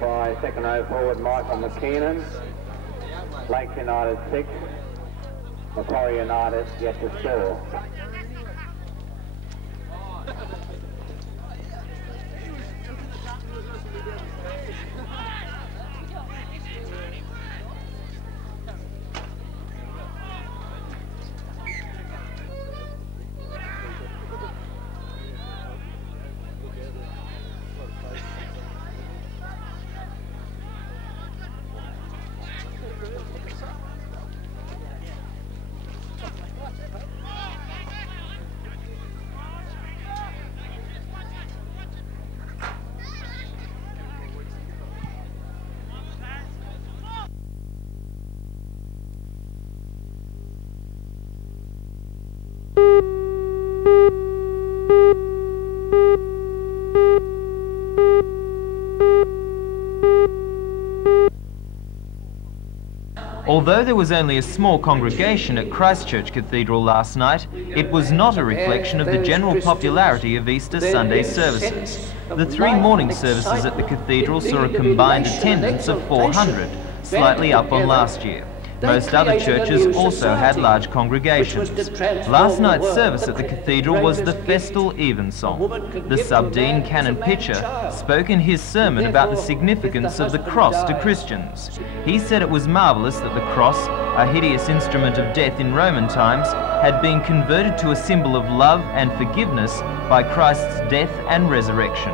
by second row forward Michael McKeenan. Lakes United 6, Macquarie United yet to score. Although there was only a small congregation at Christchurch Cathedral last night, it was not a reflection of the general popularity of Easter Sunday services. The three morning services at the cathedral saw a combined attendance of 400, slightly up on last year. Most other churches also had large congregations. Last night's service at the cathedral was the Festal Evensong. The Subdean Canon Pitcher spoke in his sermon about the significance of the cross to Christians. He said it was marvellous that the cross, a hideous instrument of death in Roman times, had been converted to a symbol of love and forgiveness by Christ's death and resurrection.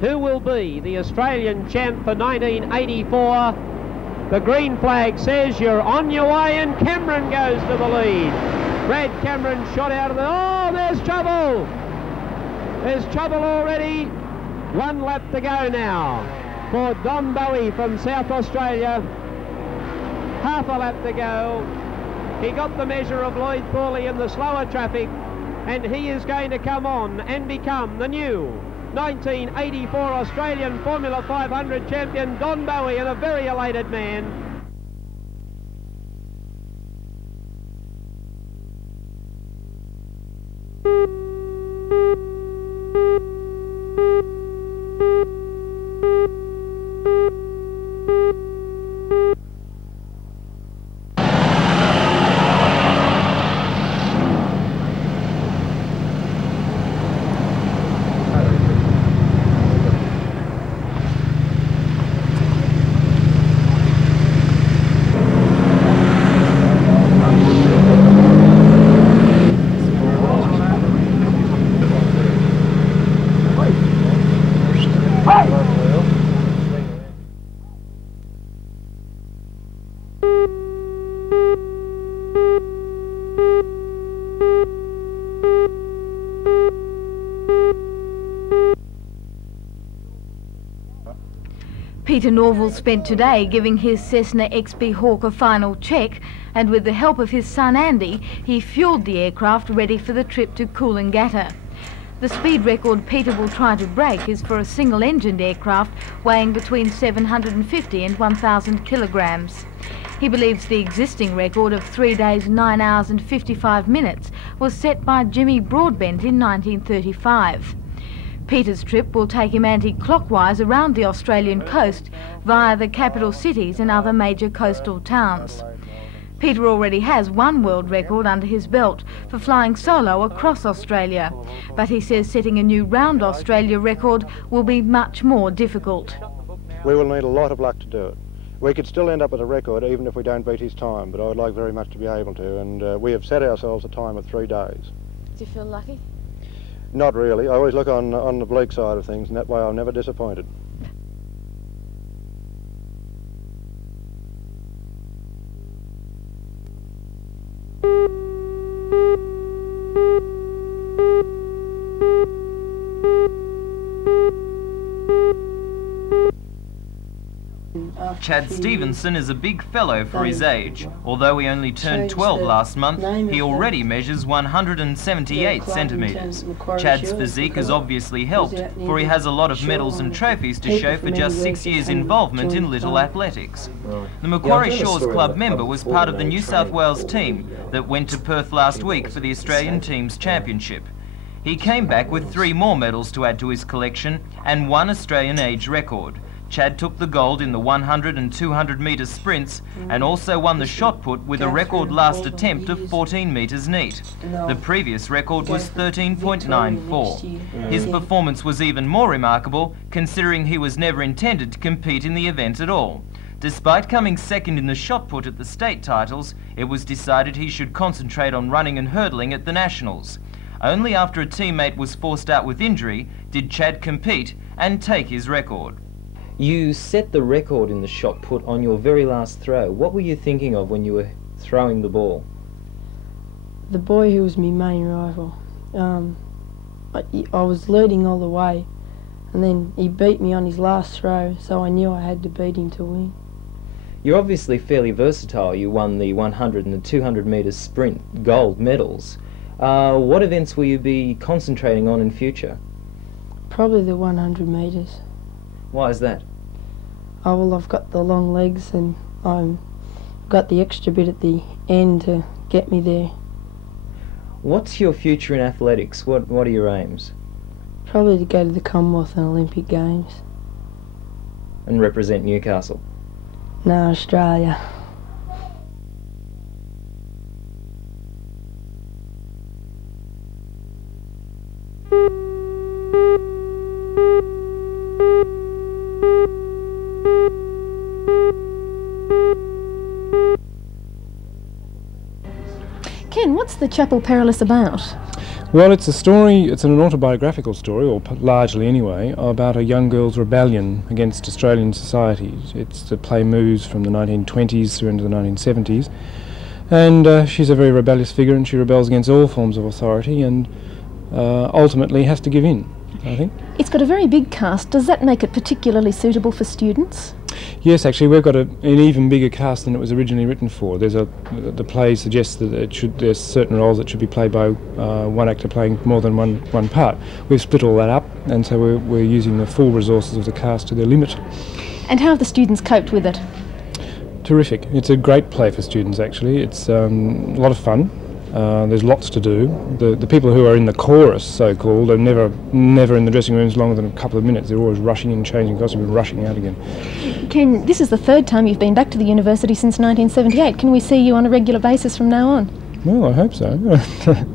Who will be the Australian champ for 1984? The green flag says you're on your way, and Cameron goes to the lead. Brad Cameron shot out of the... Oh, there's trouble! There's trouble already. 1 lap to go now for Don Bowie from South Australia. Half a lap to go. He got the measure of Lloyd Thorley in the slower traffic, and he is going to come on and become the new 1984 Australian Formula 500 champion, Don Bowie, and a very elated man. Peter Norval spent today giving his Cessna XB Hawk a final check, and with the help of his son Andy, he fueled the aircraft ready for the trip to Coolangatta. The speed record Peter will try to break is for a single-engined aircraft weighing between 750 and 1,000 kilograms. He believes the existing record of 3 days, 9 hours and 55 minutes was set by Jimmy Broadbent in 1935. Peter's trip will take him anti-clockwise around the Australian coast via the capital cities and other major coastal towns. Peter already has one world record under his belt for flying solo across Australia, but he says setting a new round Australia record will be much more difficult. We will need a lot of luck to do it. We could still end up with a record even if we don't beat his time, but I would like very much to be able to, and we have set ourselves a time of 3 days. Do you feel lucky? Not really. I always look on the bleak side of things, and that way I'm never disappointed. Chad Stevenson is a big fellow for his age. Although he only turned 12 last month, he already measures 178 centimetres. Chad's physique has obviously helped, for he has a lot of medals and trophies to show for just 6 years' involvement in little athletics. The Macquarie Shores Club member was part of the New South Wales team that went to Perth last week for the Australian team's championship. He came back with 3 more medals to add to his collection and 1 Australian age record. Chad took the gold in the 100 and 200 metre sprints and also won the shot put with a record last attempt of 14 metres neat. The previous record was 13.94. His performance was even more remarkable considering he was never intended to compete in the event at all. Despite coming second in the shot put at the state titles, it was decided he should concentrate on running and hurdling at the nationals. Only after a teammate was forced out with injury did Chad compete and take his record. You set the record in the shot put on your very last throw. What were you thinking of when you were throwing the ball? The boy who was my main rival. I was leading all the way, and then he beat me on his last throw, so I knew I had to beat him to win. You're obviously fairly versatile. You won the 100 and the 200 metre sprint gold medals. What events will you be concentrating on in future? Probably the 100 metres. Why is that? Oh, well, I've got the long legs and I've got the extra bit at the end to get me there. What's your future in athletics? What are your aims? Probably to go to the Commonwealth and Olympic Games. And represent Newcastle? No, Australia. Ken, what's the Chapel Perilous about? Well, it's a story, it's an autobiographical story, or largely anyway, about a young girl's rebellion against Australian society. The play moves from the 1920s through into the 1970s, and she's a very rebellious figure, and she rebels against all forms of authority, and ultimately has to give in, I think. It's got a very big cast. Does that make it particularly suitable for students? Yes, actually, we've got an even bigger cast than it was originally written for. The play suggests that there's certain roles that should be played by one actor playing more than one part. We've split all that up, and so we're using the full resources of the cast to their limit. And how have the students coped with it? Terrific. It's a great play for students, actually. It's a lot of fun. There's lots to do. The people who are in the chorus, so-called, are never in the dressing rooms longer than a couple of minutes. They're always rushing in, changing costumes, and rushing out again. Ken, this is the 3rd time you've been back to the university since 1978. Can we see you on a regular basis from now on? Well, I hope so.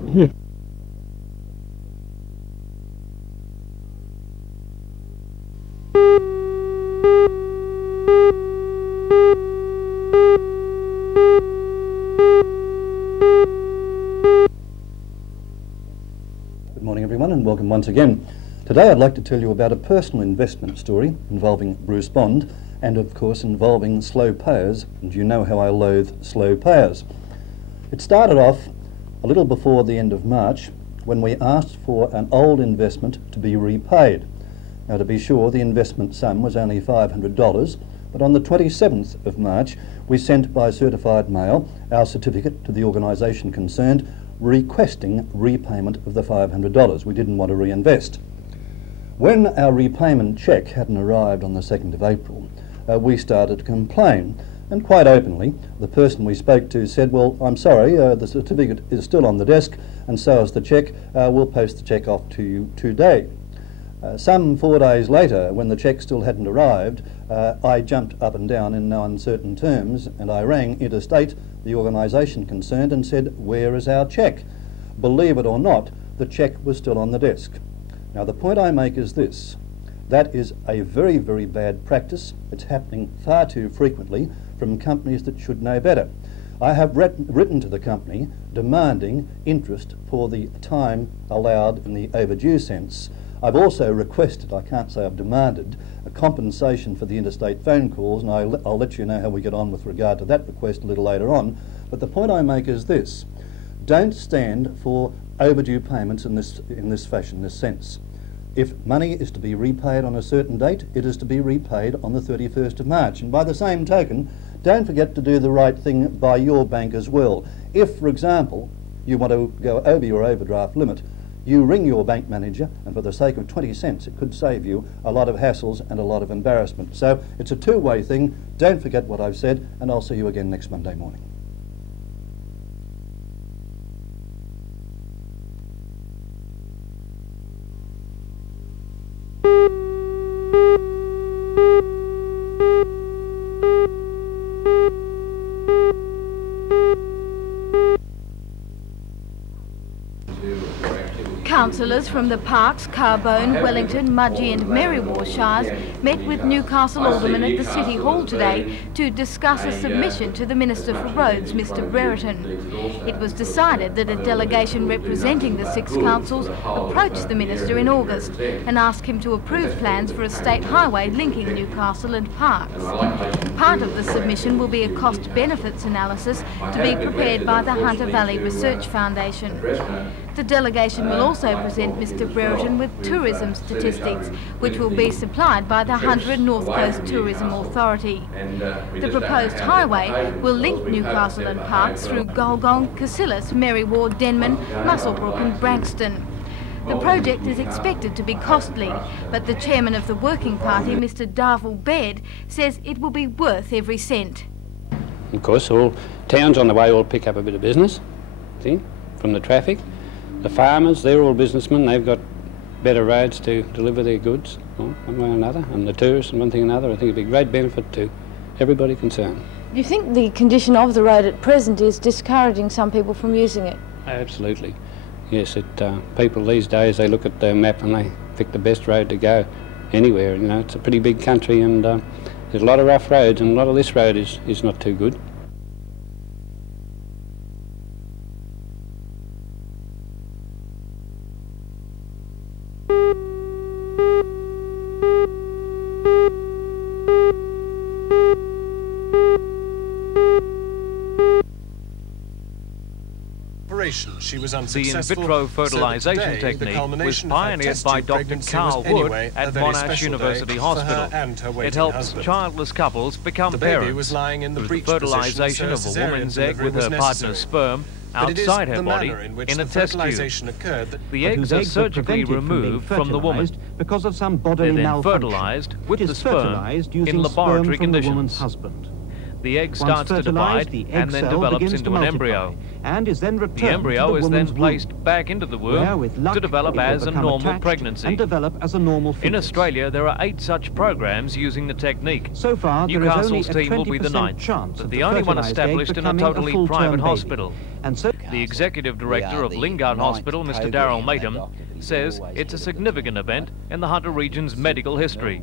Yeah. Good morning everyone and welcome once again. Today I'd like to tell you about a personal investment story involving Bruce Bond and of course involving slow payers, and you know how I loathe slow payers. It started off a little before the end of March when we asked for an old investment to be repaid. Now, to be sure, the investment sum was only $500, but on the 27th of March we sent by certified mail our certificate to the organisation concerned requesting repayment of the $500. We didn't want to reinvest. When our repayment cheque hadn't arrived on the 2nd of April, we started to complain, and quite openly the person we spoke to said, well, I'm sorry, the certificate is still on the desk and so is the cheque. We'll post the cheque off to you today. Some 4 days later, when the cheque still hadn't arrived, I jumped up and down in no uncertain terms and I rang Interstate, the organisation concerned, and said, where is our cheque? Believe it or not, the cheque was still on the desk. Now the point I make is this: that is a very, very bad practice. It's happening far too frequently from companies that should know better. I have written to the company demanding interest for the time allowed in the overdue sense. I've also requested, I can't say I've demanded, a compensation for the interstate phone calls, and I'll let you know how we get on with regard to that request a little later on. But the point I make is this: don't stand for overdue payments in this fashion, this sense. If money is to be repaid on a certain date, it is to be repaid on the 31st of March. And by the same token, don't forget to do the right thing by your bank as well. If, for example, you want to go over your overdraft limit, you ring your bank manager, and for the sake of 20 cents, it could save you a lot of hassles and a lot of embarrassment. So it's a two-way thing. Don't forget what I've said, and I'll see you again next Monday morning. Councillors from the Parks, Carbone, Wellington, Mudgee and Merriwa Shires met with Newcastle Aldermen at the City Hall today to discuss a submission to the Minister for Roads, Mr Brereton. It was decided that a delegation representing the 6 councils approach the Minister in August and ask him to approve plans for a state highway linking Newcastle and Parks. Part of the submission will be a cost-benefits analysis to be prepared by the Hunter Valley Research Foundation. The delegation will also present Mr Brereton with tourism statistics, which will be supplied by the Hunter and North Coast Tourism Authority. The proposed highway will link Newcastle and Parks through Golgong, Cassillis, Merriwa, Denman, Muswellbrook and Branxton. The project is expected to be costly, but the chairman of the Working Party, Mr Darville Baird, says it will be worth every cent. Of course, all towns on the way all pick up a bit of business, see, from the traffic. The farmers, they're all businessmen, they've got better roads to deliver their goods, one way or another, and the tourists and one thing or another. I think it'd be a great benefit to everybody concerned. Do you think the condition of the road at present is discouraging some people from using it? Absolutely. Yes, people these days, they look at their map and they pick the best road to go anywhere. You know, it's a pretty big country and there's a lot of rough roads, and a lot of this road is not too good. She was the in vitro fertilisation technique was pioneered by Dr. Carl Wood at Monash University Hospital. It helps childless couples become parents through the fertilisation of a woman's egg with her partner's sperm outside her body in a test tube. The eggs are surgically removed from the woman. Because of some bodily They're then malfunction. fertilised with the sperm in laboratory conditions. The egg starts to divide and then develops into an embryo. And is then returned The embryo to the is then woman's placed womb, back into the where, womb with luck, to develop it will as a become normal attached pregnancy. and develop as a normal fetus. In Australia, there are 8 such programs using the technique. So far, there is only Newcastle's a team will be the 20% 9th, chance but of the only one fertilised established egg in a becoming totally full-term private baby. hospital. And so The executive director of Lingard Hospital, Mr. Darryl Matham, says it's a significant event in the Hunter region's medical history.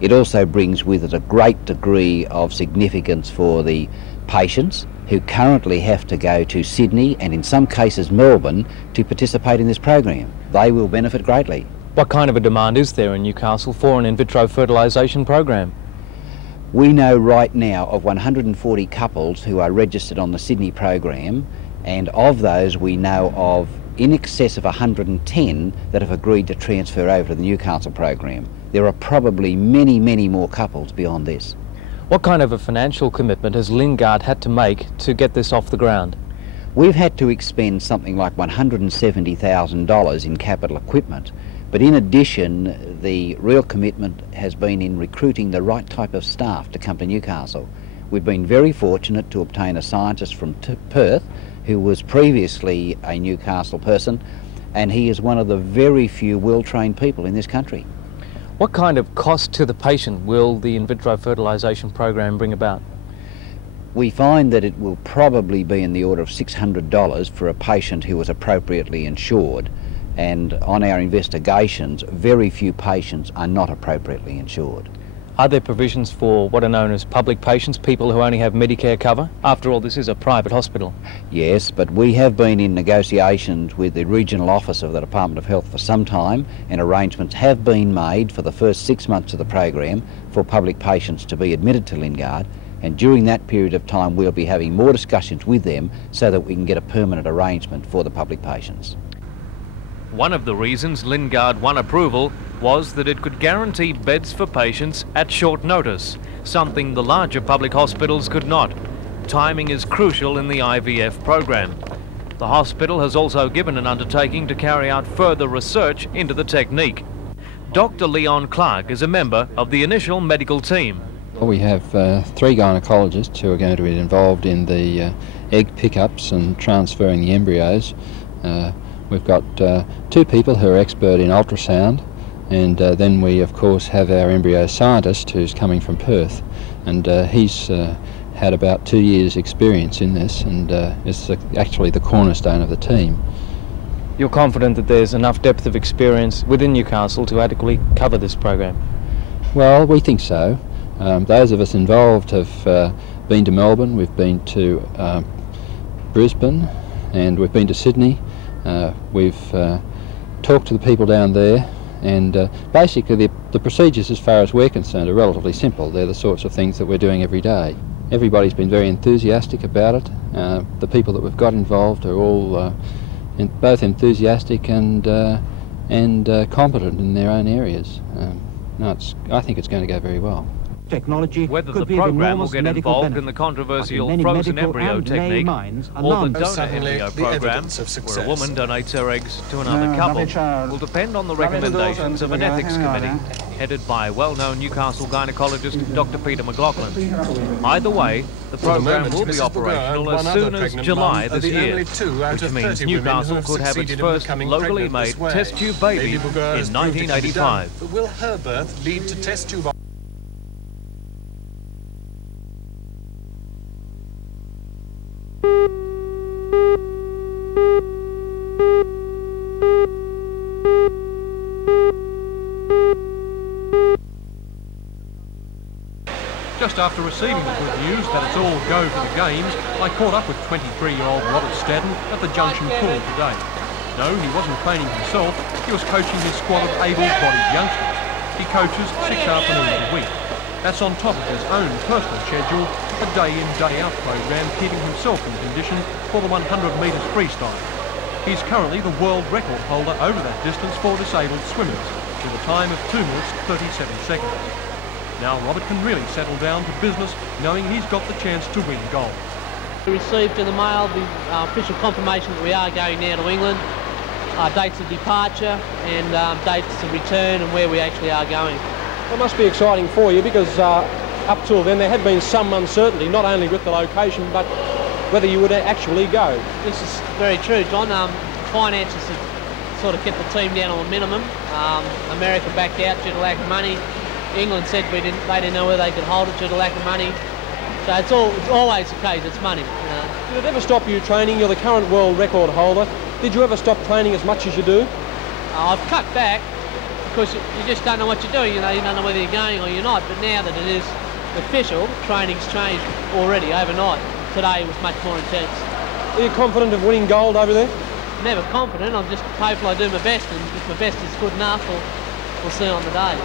It also brings with it a great degree of significance for the patients who currently have to go to Sydney and in some cases Melbourne to participate in this program. They will benefit greatly. What kind of a demand is there in Newcastle for an in vitro fertilisation program? We know right now of 140 couples who are registered on the Sydney program, and of those we know of in excess of 110 that have agreed to transfer over to the Newcastle program. There are probably many, many more couples beyond this. What kind of a financial commitment has Lingard had to make to get this off the ground? We've had to expend something like $170,000 in capital equipment, but in addition, the real commitment has been in recruiting the right type of staff to come to Newcastle. We've been very fortunate to obtain a scientist from Perth who was previously a Newcastle person, and he is one of the very few well-trained people in this country. What kind of cost to the patient will the in vitro fertilisation program bring about? We find that it will probably be in the order of $600 for a patient who is appropriately insured, and on our investigations, very few patients are not appropriately insured. Are there provisions for what are known as public patients, people who only have Medicare cover? After all, this is a private hospital. Yes, but we have been in negotiations with the regional office of the Department of Health for some time, and arrangements have been made for the first 6 months of the program for public patients to be admitted to Lingard, and during that period of time we'll be having more discussions with them so that we can get a permanent arrangement for the public patients. One of the reasons Lingard won approval was that it could guarantee beds for patients at short notice, something the larger public hospitals could not. Timing is crucial in the IVF program. The hospital has also given an undertaking to carry out further research into the technique. Dr. Leon Clark is a member of the initial medical team. Well, we have 3 gynecologists who are going to be involved in the egg pickups and transferring the embryos. We've got 2 people who are expert in ultrasound, and then we of course have our embryo scientist who's coming from Perth, and he's had about 2 years experience in this, and is actually the cornerstone of the team. You're confident that there's enough depth of experience within Newcastle to adequately cover this program? Well, we think so. Those of us involved have been to Melbourne, we've been to Brisbane, and we've been to Sydney. We've talked to the people down there, and basically the procedures as far as we're concerned are relatively simple. They're the sorts of things that we're doing every day. Everybody's been very enthusiastic about it. The people that we've got involved are all both enthusiastic and competent in their own areas. I think it's going to go very well. Technology Whether could the be of program will enormous get medical involved in benefit. the controversial But in many frozen medical embryo and lay technique, minds, or the none. donor embryo program, where a woman donates her eggs to another couple, will depend on the recommendations of an ethics committee headed by well-known Newcastle gynaecologist Dr. Peter McLaughlin. Either way, the program will be operational as soon as July this year, which means Newcastle could have its first locally made test tube baby in 1985. But will her birth lead to test tube? Just after receiving the good news that it's all go for the games, I caught up with 23-year-old Robert Stadden at the Junction Pool today. No, he wasn't training himself, he was coaching his squad of able-bodied youngsters. He coaches 6 afternoons a week. That's on top of his own personal schedule, a day-in, day-out program keeping himself in condition for the 100 metres freestyle. He's currently the world record holder over that distance for disabled swimmers, with a time of 2 minutes 37 seconds. Now Robert can really settle down to business, knowing he's got the chance to win gold. We received in the mail the official confirmation that we are going now to England, dates of departure and dates of return and where we actually are going. It must be exciting for you because up till then there had been some uncertainty, not only with the location but whether you would actually go. This is very true, John. Finances have sort of kept the team down on a minimum. America backed out due to lack of money. England said they didn't know where they could hold it due to lack of money. So it's always the case, it's money. Did it ever stop you training? You're the current world record holder. Did you ever stop training as much as you do? I've cut back because you just don't know what you're doing. You don't know whether you're going or you're not. But now that it is official, training's changed already overnight. Today was much more intense. Are you confident of winning gold over there? Never confident. I'm just hopeful I do my best, and if my best is good enough, we'll see on the day.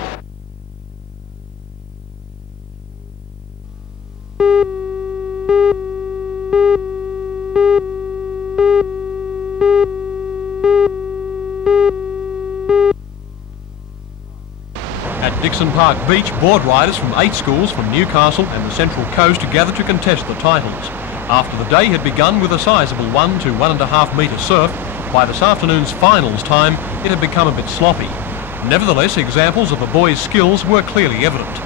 At Dixon Park Beach, board riders from 8 schools from Newcastle and the Central Coast gathered to contest the titles. After the day had begun with a sizable 1 to 1.5 metre surf, by this afternoon's finals time it had become a bit sloppy. Nevertheless, examples of the boys' skills were clearly evident.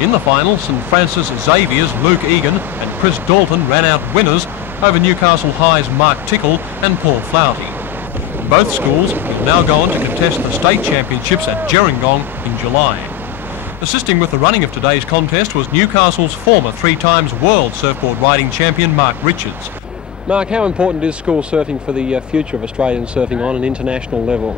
In the final, St Francis Xavier's Luke Egan and Chris Dalton ran out winners over Newcastle High's Mark Tickle and Paul Flaherty. Both schools will now go on to contest the state championships at Gerringong in July. Assisting with the running of today's contest was Newcastle's former 3-times world surfboard riding champion Mark Richards. Mark, how important is school surfing for the future of Australian surfing on an international level?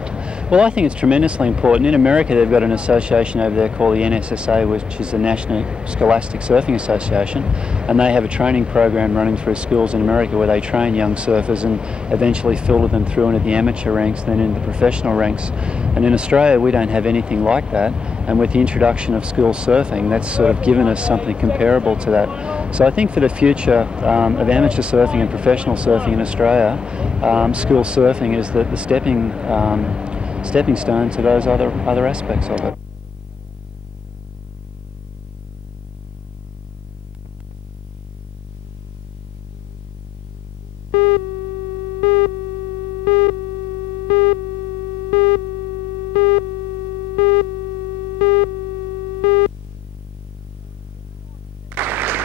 Well, I think it's tremendously important. In America, they've got an association over there called the NSSA, which is the National Scholastic Surfing Association, and they have a training program running through schools in America where they train young surfers and eventually filter them through into the amateur ranks, then into the professional ranks. And in Australia, we don't have anything like that. and with the introduction of school surfing, that's sort of given us something comparable to that. So I think for the future of amateur surfing and professional surfing in Australia, school surfing is the stepping stone to those other aspects of it.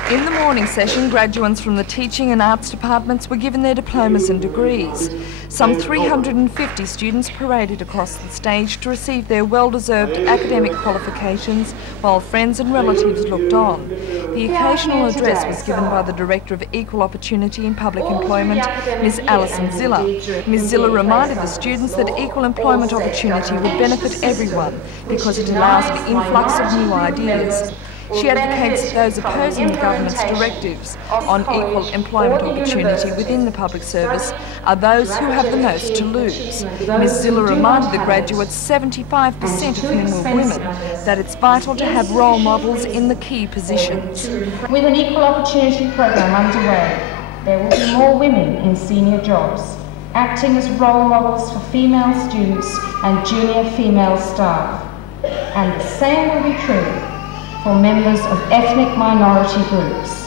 In the morning session, graduates from the teaching and arts departments were given their diplomas and degrees. Some 350 students paraded across the stage to receive their well-deserved academic qualifications while friends and relatives looked on. The occasional address was given by the Director of Equal Opportunity in Public Employment, Ms Alison Ziller. Ms Ziller reminded the students that equal employment opportunity would benefit everyone because it allows the influx of new ideas. She advocates that those opposing the government's directives on equal employment opportunity within the public service are those who have the most to lose. Ms Ziller reminded the graduates, 75% of whom were women, that it's vital to have role models in the key positions. With an equal opportunity program underway, there will be more women in senior jobs, acting as role models for female students and junior female staff. And the same will be true for members of ethnic minority groups.